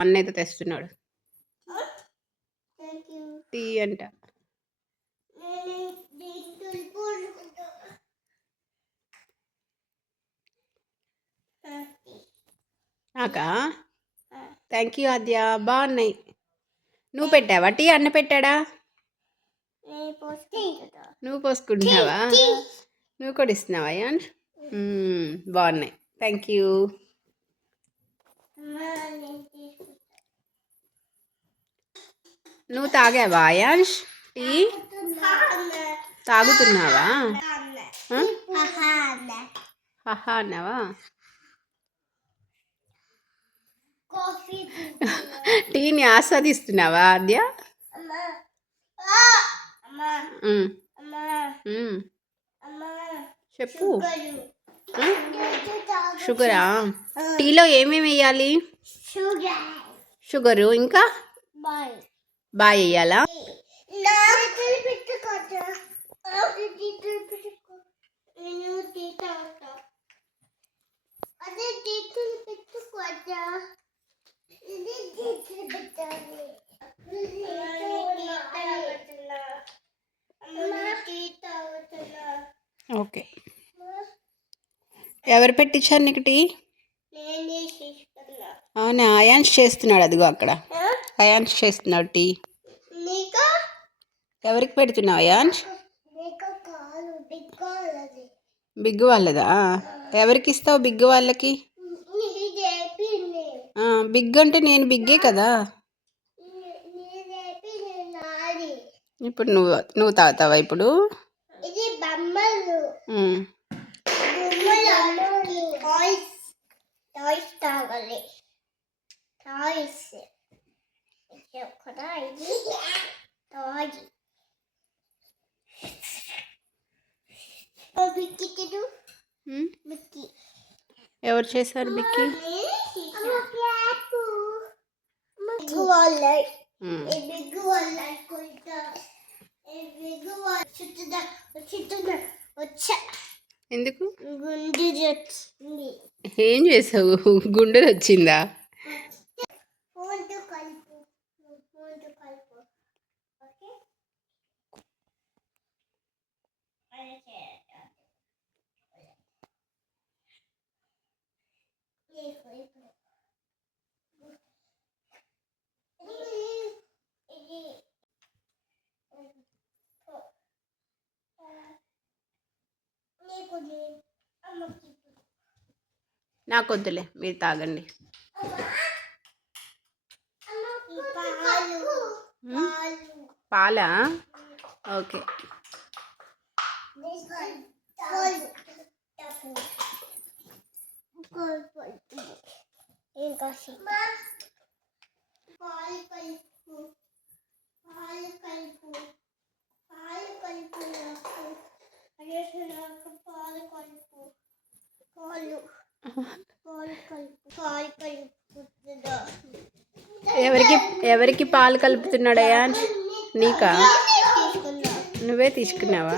అన్నైతే తెస్తున్నాడు. Thank you T అంట. నాకా? Thank you Adya. బాగున్నాయి. నువ్వు పెట్టావా? టీ అన్న పెట్టాడా? నువ్వు పోసుకుంటున్నావా? నువ్వు కూడా ఇస్తున్నావా యాన్ బాగున్నాయి. థ్యాంక్ యూ నువ్వు తాగావా యాన్ష్ టీ తాగుతున్నావా? హహా అన్నావా? టీని ఆస్వాదిస్తున్నావా ఆద్య? చెప్పు. షుగరు? టీలో ఏమేమి వేయాలి? షుగరు. ఇంకా? బాయ్ పెట్టాలి ఓకే. ఎవరు పెట్టించారు నీకు టీ? అవునా అయాన్స్ చేస్తున్నాడు అదిగో అక్కడ. అయాన్స్ చేస్తున్నాడు టీ. ఎవరికి పెడుతున్నావు అయాన్స్ బిగ్గు వాళ్ళదా. ఎవరికి ఇస్తావు బిగ్గు వాళ్ళకి? బిగ్ అంటే నేను బిగ్గే కదా? ఇప్పుడు నువ్వు నువ్వు తాగుతావా ఇప్పుడు? తాగాలి టాయ్స్ కదా ఇది టాయ్ బిక్కి తిను ఉమ్. బిక్కి ఎవరు చేశారు బిక్కి బిగ్ వాళ్ళ ఉమ్. ఈ బిగ్ వాళ్ళ కొంత ఈ బిగ్ వాళ్ళ చుట్టూ చుట్టూ వచ్చా ఎందుకు? గుండు ఏం చేసావు? గుండెలు వచ్చిందా కలుపు ఓకే అలా చేయాలి. ఇప్పుడు, ఇప్పుడు. ఇది నీకు నేను అమ్మకి ఇప్పుడు. నాకు వద్దులే మీరు తాగండి పాలు? ఓకే. ఎవరికి ఎవరికి పాలు కలుపుతున్నాడయ్యా? నీకా? నువ్వే తీసుకున్నావా?